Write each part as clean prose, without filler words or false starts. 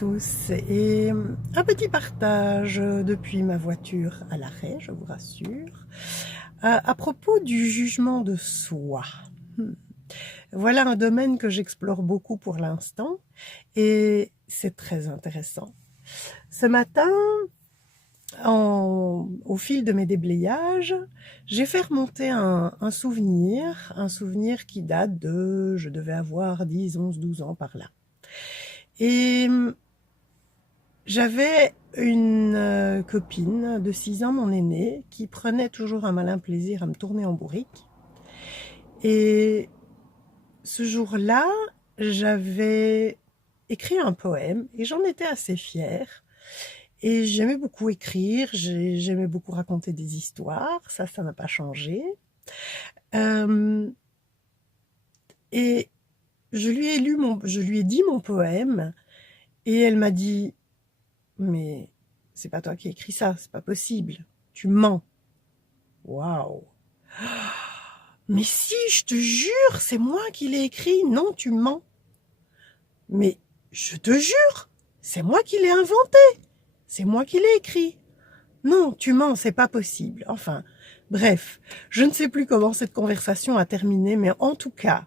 tous et un petit partage depuis ma voiture à l'arrêt, je vous rassure, à propos du jugement de soi. Voilà un domaine que j'explore beaucoup pour l'instant et c'est très intéressant. Ce matin, au fil de mes déblayages, j'ai fait remonter un souvenir qui date de, je devais avoir 10, 11, 12 ans par là. Et j'avais une copine de 6 ans, mon aînée, qui prenait toujours un malin plaisir à me tourner en bourrique. Et ce jour-là, j'avais écrit un poème et j'en étais assez fière. Et j'aimais beaucoup écrire, j'aimais beaucoup raconter des histoires, ça n'a pas changé. Et je lui ai dit mon poème et elle m'a dit « Mais c'est pas toi qui as écrit ça, c'est pas possible, tu mens. » Waouh! Mais si, je te jure, c'est moi qui l'ai écrit. Non, tu mens. Mais je te jure, c'est moi qui l'ai inventé. C'est moi qui l'ai écrit. Non, tu mens, c'est pas possible. Enfin, bref, je ne sais plus comment cette conversation a terminé, mais en tout cas,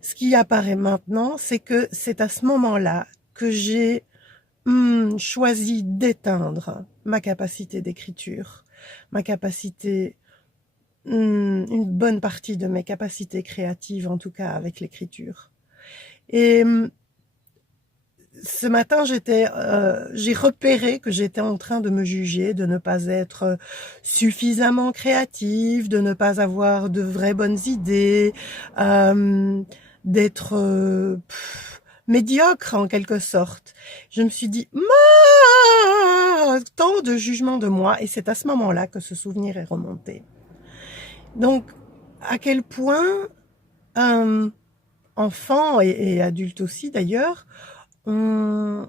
ce qui apparaît maintenant, c'est que c'est à ce moment-là que j'ai choisi d'éteindre ma capacité d'écriture, ma capacité, une bonne partie de mes capacités créatives, en tout cas avec l'écriture. Et ce matin, j'ai repéré que j'étais en train de me juger, de ne pas être suffisamment créative, de ne pas avoir de vraies bonnes idées, d'être médiocre en quelque sorte. Je me suis dit, tant de jugement de moi, et c'est à ce moment-là que ce souvenir est remonté. Donc, à quel point enfant et adulte aussi d'ailleurs, on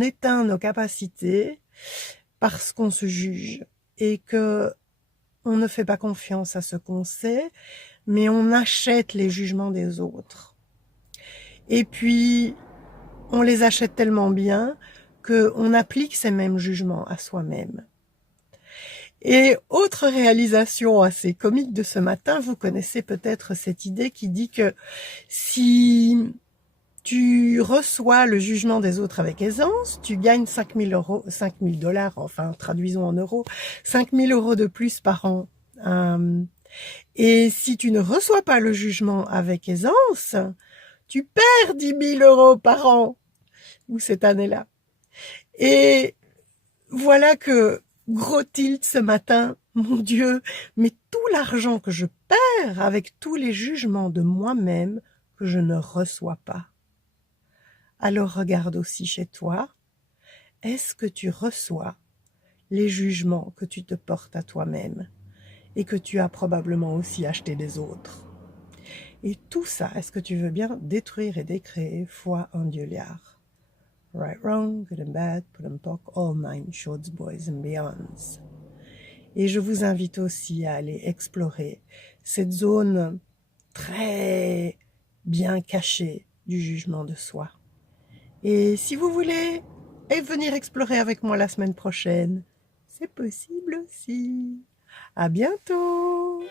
éteint nos capacités parce qu'on se juge et que on ne fait pas confiance à ce qu'on sait, mais on achète les jugements des autres. Et puis, on les achète tellement bien qu'on applique ces mêmes jugements à soi-même. Et autre réalisation assez comique de ce matin, vous connaissez peut-être cette idée qui dit que si tu reçois le jugement des autres avec aisance, tu gagnes 5 000 $, enfin traduisons en euros, 5 000 € de plus par an. Et si tu ne reçois pas le jugement avec aisance, tu perds 10 000 € par an, ou cette année-là. Et voilà que, gros tilt ce matin, mon Dieu, mais tout l'argent que je perds avec tous les jugements de moi-même que je ne reçois pas. Alors regarde aussi chez toi, est-ce que tu reçois les jugements que tu te portes à toi-même et que tu as probablement aussi acheté des autres? Et tout ça, est-ce que tu veux bien détruire et décréer fois un Dieu liard? Right, wrong, good and bad, put and poke, all nine shorts, boys and beyonds. Et je vous invite aussi à aller explorer cette zone très bien cachée du jugement de soi. Et si vous voulez venir explorer avec moi la semaine prochaine, c'est possible aussi. À bientôt!